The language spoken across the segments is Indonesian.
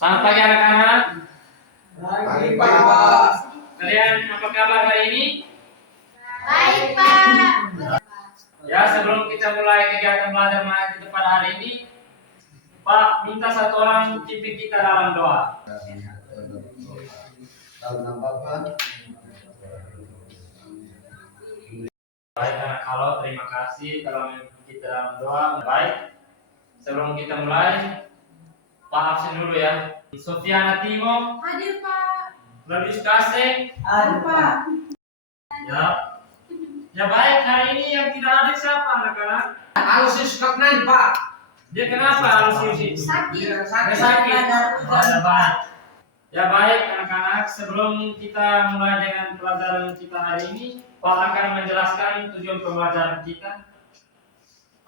Selamat pagi anak-anak. Pagi, Pak. Kalian apa kabar hari ini? Baik, Pak. Ya, sebelum kita mulai kegiatan belajar mengaji pada hari ini, Pak minta satu orang pimpin kita dalam doa. Baik anak kalau terima kasih telah memimpin kita dalam doa. Baik, sebelum kita mulai, Pak absen dulu ya. Sofiana Timo, Hadir, Pak. Florius Kaseng, Hadir, Pak. ya. Ya baik, hari ini yang tidak hadir siapa anak-anak? Alusius Kapnan, Pak. Dia kenapa Alusius? Sakit. Dia sakit. Oh, ya baik. Ya baik anak-anak, sebelum kita mulai dengan pelajaran kita hari ini, Pak akan menjelaskan tujuan pembelajaran kita.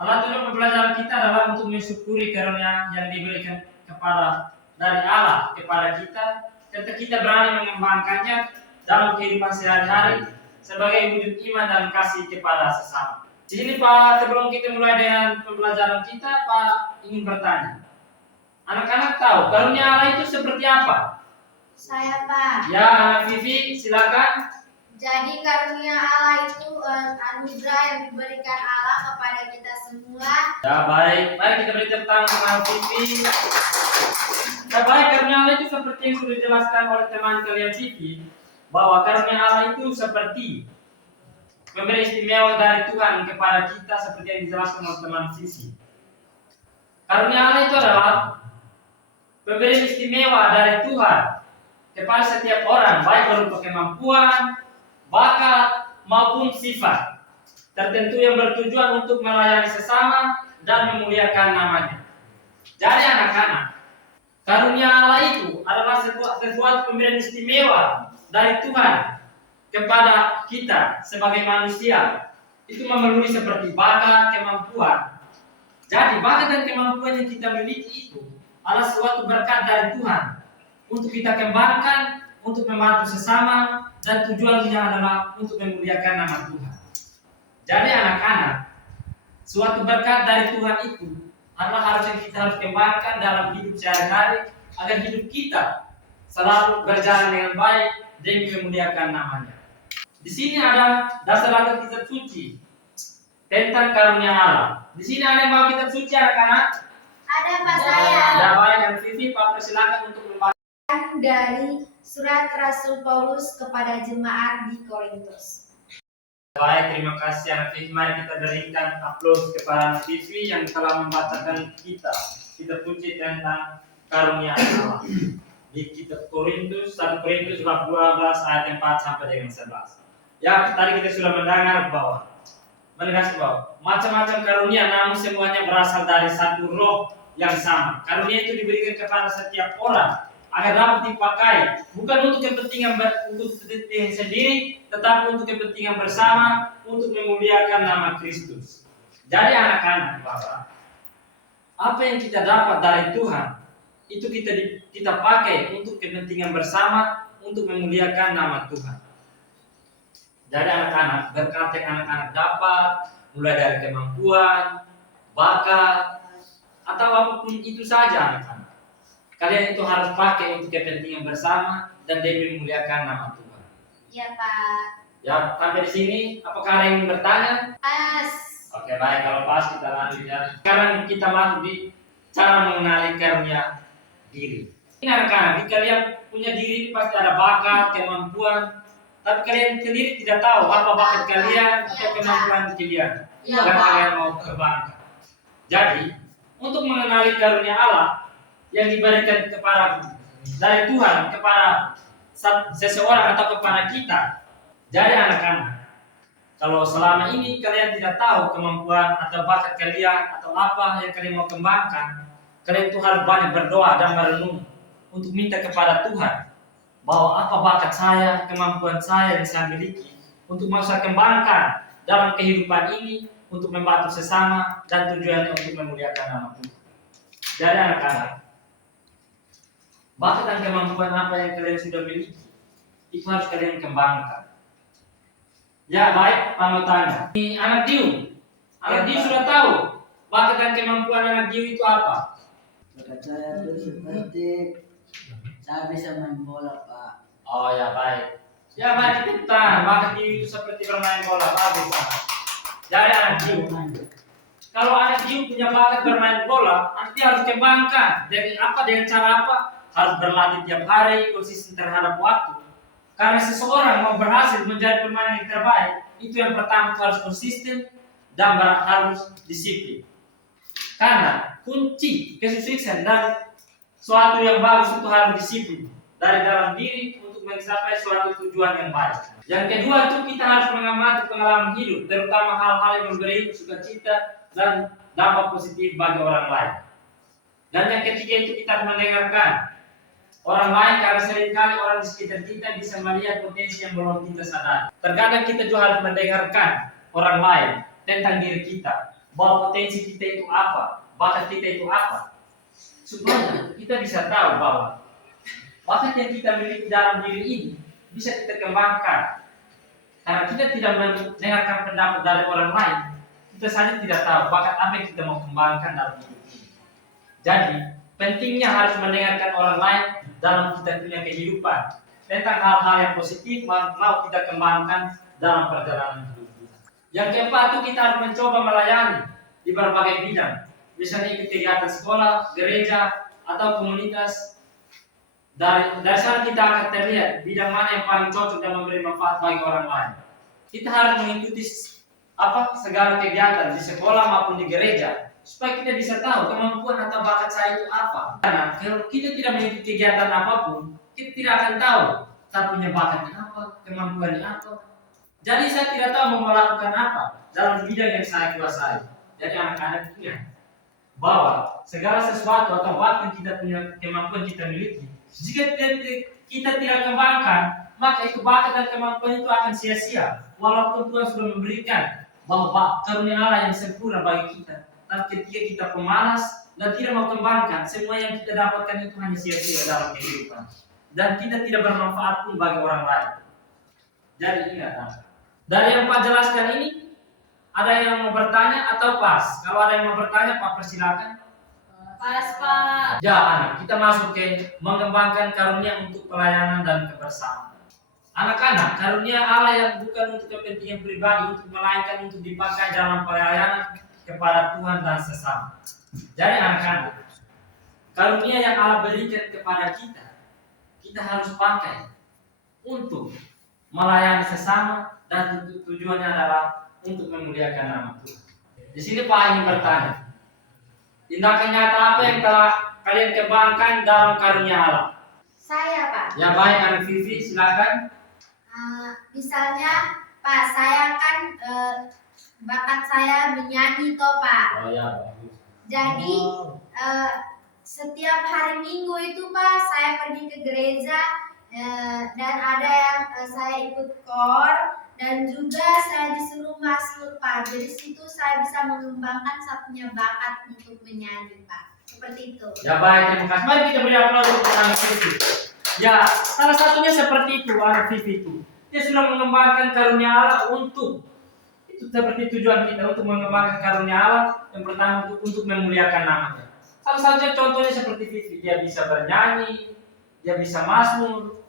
Tujuan pembelajaran kita adalah untuk mensyukuri karunia yang diberikan dari Allah kepada kita, serta kita berani mengembangkannya dalam kehidupan sehari-hari sebagai wujud iman dan kasih kepada sesama. Di sini Pak, sebelum kita mulai dengan pembelajaran kita, Pak ingin bertanya. Anak-anak tahu karunia Allah itu seperti apa? Saya, Pak. Ya, anak Vivi, silakan. Jadi karunia Allah itu anugerah yang diberikan Allah kepada kita semua. Ya baik, kita beri tepuk tangan untuk anak Vivi. Ya baik, karunia Allah itu seperti yang sudah dijelaskan oleh teman kalian Vivi, bahwa karunia Allah itu seperti memberi istimewa dari Tuhan kepada kita seperti yang dijelaskan oleh teman Sisi. Karunia Allah itu adalah pemberian istimewa dari Tuhan kepada setiap orang, baik berupa kemampuan, bakat, maupun sifat tertentu yang bertujuan untuk melayani sesama dan memuliakan namanya. Jadi anak-anak, karunia Allah itu adalah sesuatu pemberian istimewa dari Tuhan kepada kita sebagai manusia. Itu memenuhi seperti bakat, kemampuan. Jadi bakat dan kemampuan yang kita miliki itu adalah suatu berkat dari Tuhan untuk kita kembangkan, untuk membantu sesama, dan tujuannya adalah untuk memuliakan nama Tuhan. Jadi anak-anak, suatu berkat dari Tuhan itu adalah harus yang kita harus kembangkan dalam hidup sehari-hari agar hidup kita selalu berjalan dengan baik demi memuliakan namanya. Di sini ada dasar kitab suci tentang karunia Allah. Di sini ada yang mau kitab suci anak-anak? Ada, Pak, saya. Ya baik, dan Vivi, Pak persilakan untuk membaca. Dari surat Rasul Paulus kepada jemaat di Korintus. Baik, terima kasih anak Vivi. Mari kita berikan aplaus kepada anak Vivi yang telah membacakan kitab suci tentang karunia Allah di kitab Korintus 1 Korintus bab 12 ayat 4 sampai dengan 11. Ya, tadi kita sudah mendengar bahwa macam-macam karunia, namun semuanya berasal dari satu roh yang sama. Karunia itu diberikan kepada setiap orang agar dapat dipakai bukan untuk kepentingan sendiri, tetapi untuk kepentingan bersama untuk memuliakan nama Kristus. Jadi anak-anak, Bapak, apa yang kita dapat dari Tuhan itu kita pakai untuk kepentingan bersama untuk memuliakan nama Tuhan. Jadi anak-anak, berkat yang anak-anak dapat mulai dari kemampuan, bakat, atau apapun itu saja anak-anak, kalian itu harus pakai untuk kepentingan bersama dan demi memuliakan nama Tuhan. Ya, Pak. Ya, sampai di sini apakah ada yang ingin bertanya? Pas. Oke, baik, kalau pas kita lanjut ya. Sekarang kita masuk di cara mengenali karunia diri. Ini anak-anak, jika kalian punya diri pasti ada bakat, kemampuan, tapi kalian sendiri tidak tahu apa bakat kalian atau kemampuan kalian yang kalian mau kembangkan. Jadi, untuk mengenali karunia Allah yang diberikan dari Tuhan kepada seseorang atau kepada kita. Jadi anak-anak, kalau selama ini kalian tidak tahu kemampuan atau bakat kalian atau apa yang kalian mau kembangkan, kalian itu harus banyak berdoa dan merenung untuk minta kepada Tuhan bahwa apa bakat saya, kemampuan saya yang saya miliki untuk mau saya kembangkan dalam kehidupan ini untuk membantu sesama dan tujuannya untuk memuliakan nama Tuhan. Jadi anak-anak, bakat dan kemampuan apa yang kalian sudah miliki itu harus kalian kembangkan. Ya baik, Pak mau tanya. Ini anak Diu sudah tahu bakat dan kemampuan anak Diu itu apa? Bakat saya itu seperti Saya bisa main bola, Pak. Oh ya baik. Ya baik kita bakat Diu itu seperti bermain bola bagus. Pak. Jadi anak Diu, kalau anak Diu punya bakat bermain bola, nanti harus kembangkan. Dengan cara apa? Harus berlatih tiap hari, konsisten terhadap waktu. Karena seseorang mau berhasil menjadi pemain yang terbaik, itu yang pertama itu harus konsisten dan harus disiplin. Karena kunci kesuksesan dan suatu yang bagus itu harus disiplin dari dalam diri untuk mencapai suatu tujuan yang baik. Yang kedua itu kita harus mengamati pengalaman hidup, terutama hal-hal yang memberi sukacita dan dampak positif bagi orang lain. Dan yang ketiga itu kita harus mendengarkan orang lain, karena seringkali orang di sekitar kita bisa melihat potensi yang belum kita sadari. Terkadang kita juga harus mendengarkan orang lain tentang diri kita, bahwa potensi kita itu apa, bakat kita itu apa. Supaya kita bisa tahu bahwa bakat yang kita miliki dalam diri ini bisa kita kembangkan. Karena kita tidak mendengarkan pendapat dari orang lain, kita saja tidak tahu bakat apa yang kita mau kembangkan dalam hidup ini. Jadi, pentingnya harus mendengarkan orang lain dalam kita punya kehidupan tentang hal-hal yang positif mau kita kembangkan dalam perjalanan hidup kita. Yang keempat itu kita harus mencoba melayani di berbagai bidang, misalnya ikut kegiatan sekolah, gereja, atau komunitas. Dari sana kita akan terlihat bidang mana yang paling cocok dan memberi manfaat bagi orang lain. Kita harus mengikuti segala kegiatan di sekolah maupun di gereja, supaya kita bisa tahu kemampuan atau bakat saya itu apa. Karena kalau kita tidak mengikuti kegiatan apapun, kita tidak akan tahu saya punya bakatnya apa, kemampuannya apa. Jadi saya tidak tahu mau melakukan apa dalam bidang yang saya kuasai. Jadi anak-anak ingat bahwa segala sesuatu atau bakat yang kita punya, kemampuan kita miliki, jika kita tidak kembangkan, maka itu bakat dan kemampuan itu akan sia-sia. Walaupun Tuhan sudah memberikan bahwa karunia Allah yang sempurna bagi kita, tapi ketika kita pemalas dan tidak mau kembangkan, semua yang kita dapatkan itu hanya sia-sia dalam kehidupan, dan kita tidak bermanfaat pun bagi orang lain. Jadi ingat, dari yang Pak jelaskan ini, ada yang mau bertanya atau pas? Kalau ada yang mau bertanya, Pak persilakan. Pas, Pak. Ya, anak, kita masuk ke mengembangkan karunia untuk pelayanan dan kebersamaan. Anak-anak, karunia Allah yang bukan untuk kepentingan pribadi, melainkan untuk dipakai dalam pelayanan kepada Tuhan dan sesama. Jadi anak-anak, karunia yang Allah berikan kepada kita, kita harus pakai untuk melayani sesama, dan tujuannya adalah untuk memuliakan nama Tuhan. Di sini Pak ingin bertanya, tindakan nyata apa yang telah kalian kembangkan dalam karunia Allah? Saya, Pak. Ya baik, Anak Vivi, silakan. Misalnya, Pak, saya kan bakat saya menyanyi toh, Pak. Oh ya, bagus. Jadi setiap hari Minggu itu, Pak, saya pergi ke gereja dan ada yang saya ikut kor, dan juga saya disuruh masuk, Pak. Jadi situ saya bisa mengembangkan saya punya bakat untuk menyanyi, Pak. Seperti itu. Ya baik, terima kasih. Mari kita beri aplaus untuk Anak Vivi. Ya, salah satunya seperti itu, Anak Vivi itu. Dia sudah mengembangkan karunia Allah untuk itu, seperti tujuan kita untuk mengembangkan karunia Allah. Yang pertama untuk memuliakan namanya. Salah satunya contohnya seperti Vivi, dia bisa bernyanyi, dia bisa mazmur.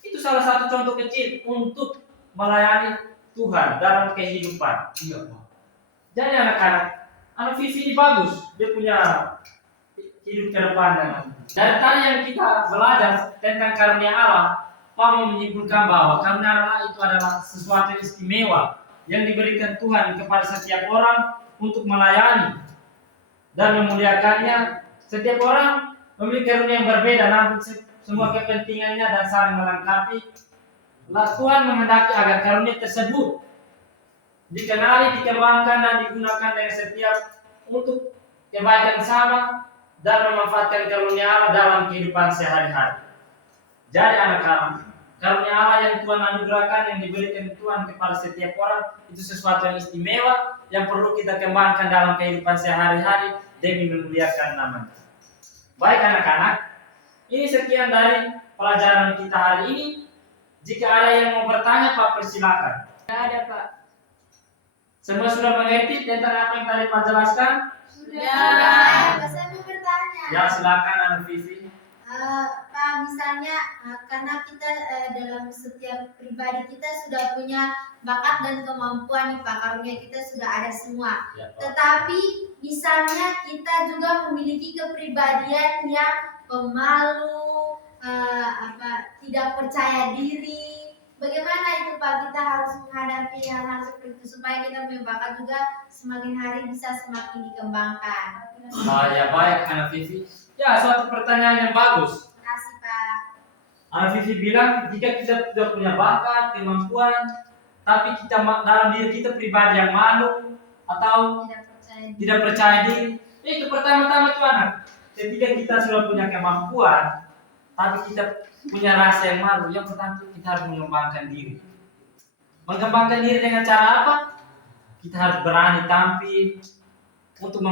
Itu salah satu contoh kecil untuk melayani Tuhan dalam kehidupan. Iya, Pak. Jadi anak-anak, Anak Vivi ini bagus, dia punya hidup ke depan. Dari tadi yang kita belajar tentang karunia Allah, Pak mau menyimpulkan bahwa karunia Allah itu adalah sesuatu yang istimewa yang diberikan Tuhan kepada setiap orang untuk melayani dan memuliakannya. Setiap orang memiliki karunia yang berbeda, namun semua kepentingannya dan saling melengkapi. Tuhan menghendaki agar karunia tersebut dikenali, dikembangkan, dan digunakan dengan setiap untuk kebaikan sama dan memanfaatkan karunia Allah dalam kehidupan sehari-hari. Jadi anak-anak, karunia Allah yang Tuhan anugerahkan, yang diberikan Tuhan kepada setiap orang, itu sesuatu yang istimewa yang perlu kita kembangkan dalam kehidupan sehari-hari demi memuliakan namanya. Baik anak-anak, ini sekian dari pelajaran kita hari ini. Jika ada yang mau bertanya, Pak persilakan. Tidak ada, Pak. Semua sudah mengerti tentang apa yang tadi Pak jelaskan? Sudah. Saya mau bertanya. Ya silakan Anak Vivi. Pak, misalnya karena kita dalam setiap pribadi kita sudah punya bakat dan kemampuan nih Pak, karunia kita sudah ada semua. Ya, Pak. Tetapi misalnya kita juga memiliki kepribadian yang pemalu, tidak percaya diri. Bagaimana itu Pak, kita harus menghadapi hal-hal seperti itu supaya kita punya bakat juga semakin hari bisa semakin dikembangkan. Ya baik Anak Vivi. Ya, suatu pertanyaan yang bagus. Terima kasih Pak. Anak Vivi bilang jika kita sudah punya bakat, kemampuan, tapi kita dalam diri kita pribadi yang malu atau Tidak percaya diri. tidak percaya diri, itu pertama-tama itu anak. Ketika kita sudah punya kemampuan, tapi kita punya rasa yang malu, yang pertama kita harus mengembangkan diri. Mengembangkan diri dengan cara apa? Kita harus berani tampil untuk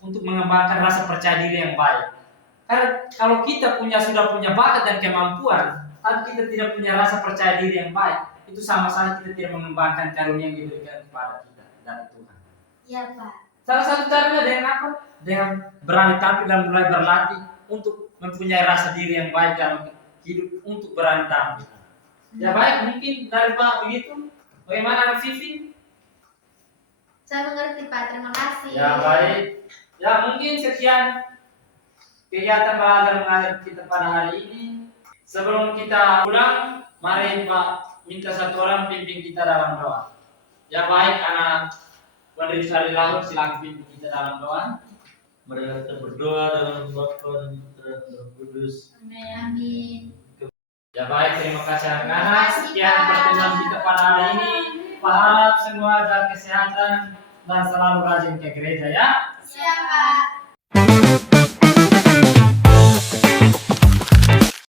untuk mengembangkan rasa percaya diri yang baik. Karena kalau kita sudah punya bakat dan kemampuan, tapi kita tidak punya rasa percaya diri yang baik, itu sama saja kita tidak mengembangkan karunia yang diberikan kepada kita dari Tuhan. Iya Pak. Salah satu caranya dengan apa? Dengan berani tampil dan mulai berlatih untuk mempunyai rasa diri yang baik dalam hidup, untuk berani tampil. Ya baik, mungkin dari Pak begitu. Bagaimana Anak Vivi? Saya mengerti Pak, terima kasih. Ya baik. Ya mungkin sekian kegiatan belajar mengajar kita pada hari ini. Sebelum kita pulang, mari Pak minta satu orang pimpin kita dalam doa. Ya baik, anak Tuhan Yesus hari lahir, silakan pimpin kita dalam doa. Mari kita berdoa dalam Bapa dan Putra dan Roh Kudus. Amin. Ya baik, terima kasih Terima anak-anak. kasih, Sekian Pak. pertemuan kita pada hari ini. Pak harap semua jaga kesehatan dan selalu rajin ke gereja ya. Siap Pak.